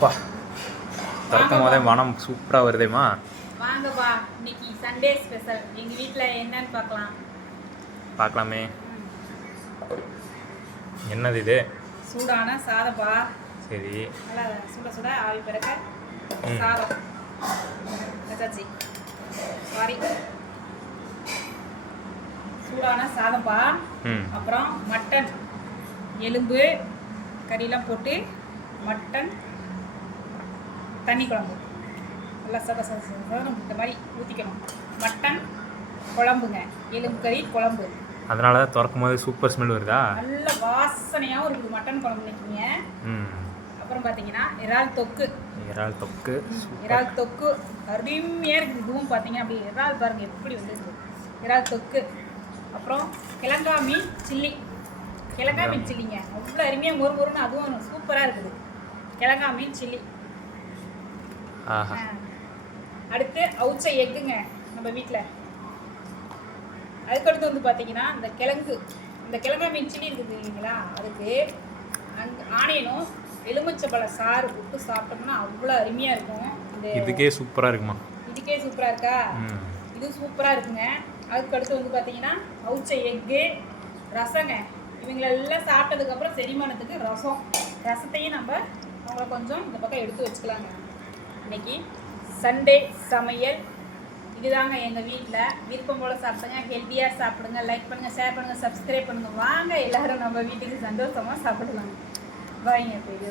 பா திறக்கும் போதே மனம் சூப்பராக வருதேம்மா. வாங்கப்பா, இன்னைக்கு சண்டே ஸ்பெஷல் எங்கள் வீட்டில் என்னன்னு பார்க்கலாமே. என்னது இது? சூடான சாதப்பா. சரி. நல்லா சுட சுட ஆவி பிறக்க சாதம் வச்சாச்சு. சாரி, சூடான சாதம்ப்பா. அப்புறம் மட்டன் எலும்பு கறியெல்லாம் போட்டு மட்டன் தண்ணி குழம்பு நல்லா சதம் இந்த மாதிரி ஊற்றிக்கணும். மட்டன் குழம்புங்க, எலும்பு கறி குழம்பு. அதனால தான் திறக்கும் போது சூப்பர் ஸ்மெல் வருதா? நல்ல வாசனையாகவும் இருக்குது மட்டன் குழம்பு நிற்கிங்க. அப்புறம் பார்த்தீங்கன்னா இறால் தொக்கு. இறால் தொக்கு அருமையாக இருக்குது. இதுவும் பார்த்தீங்கன்னா அப்படி இறால் பாருங்கள் எப்படி வந்துருக்கு. இறால் தொக்கு. அப்புறம் கிழங்கா மீன் சில்லி. கிழங்கா மீன் சில்லிங்க அவ்வளோ அருமையாக மொறுன்னு, அதுவும் சூப்பராக இருக்குது. கிழங்கா மீன் சில்லி. அடுத்து அவுச்ச எக்குங்க நம்ம வீட்டில். அதுக்கடுத்து வந்து பார்த்தீங்கன்னா இந்த கிழங்கா மீன் சில்லி இருக்குது இல்லைங்களா, அதுக்கு ஆனியனும் எலுமிச்சம்பழ சாறு விட்டு சாப்பிட்டோம்னா அவ்வளோ அருமையாக இருக்கும். இதுக்கே சூப்பராக இருக்குமா? இதுக்கே சூப்பராக இருக்கா? இது சூப்பராக இருக்குங்க. அதுக்கடுத்து வந்து பார்த்தீங்கன்னா அவுச்ச எக்கு, ரசங்க. இவங்களெல்லாம் சாப்பிட்டதுக்கப்புறம் செரிமானத்துக்கு ரசத்தையும் நம்ம அவங்கள கொஞ்சம் இந்த பக்கம் எடுத்து வச்சுக்கலாங்க. இன்னைக்கு சண்டே சமையல் இதுதாங்க எங்கள் வீட்டில். விருப்பம் போல் சாப்பிடுங்க, ஹெல்த்தியாக சாப்பிடுங்க, லைக் பண்ணுங்கள், ஷேர் பண்ணுங்கள், சப்ஸ்கிரைப் பண்ணுங்கள். வாங்க எல்லோரும் நம்ம வீட்டுக்கு சந்தோஷமாக சாப்பிடலாங்க. வாங்க இப்போ இது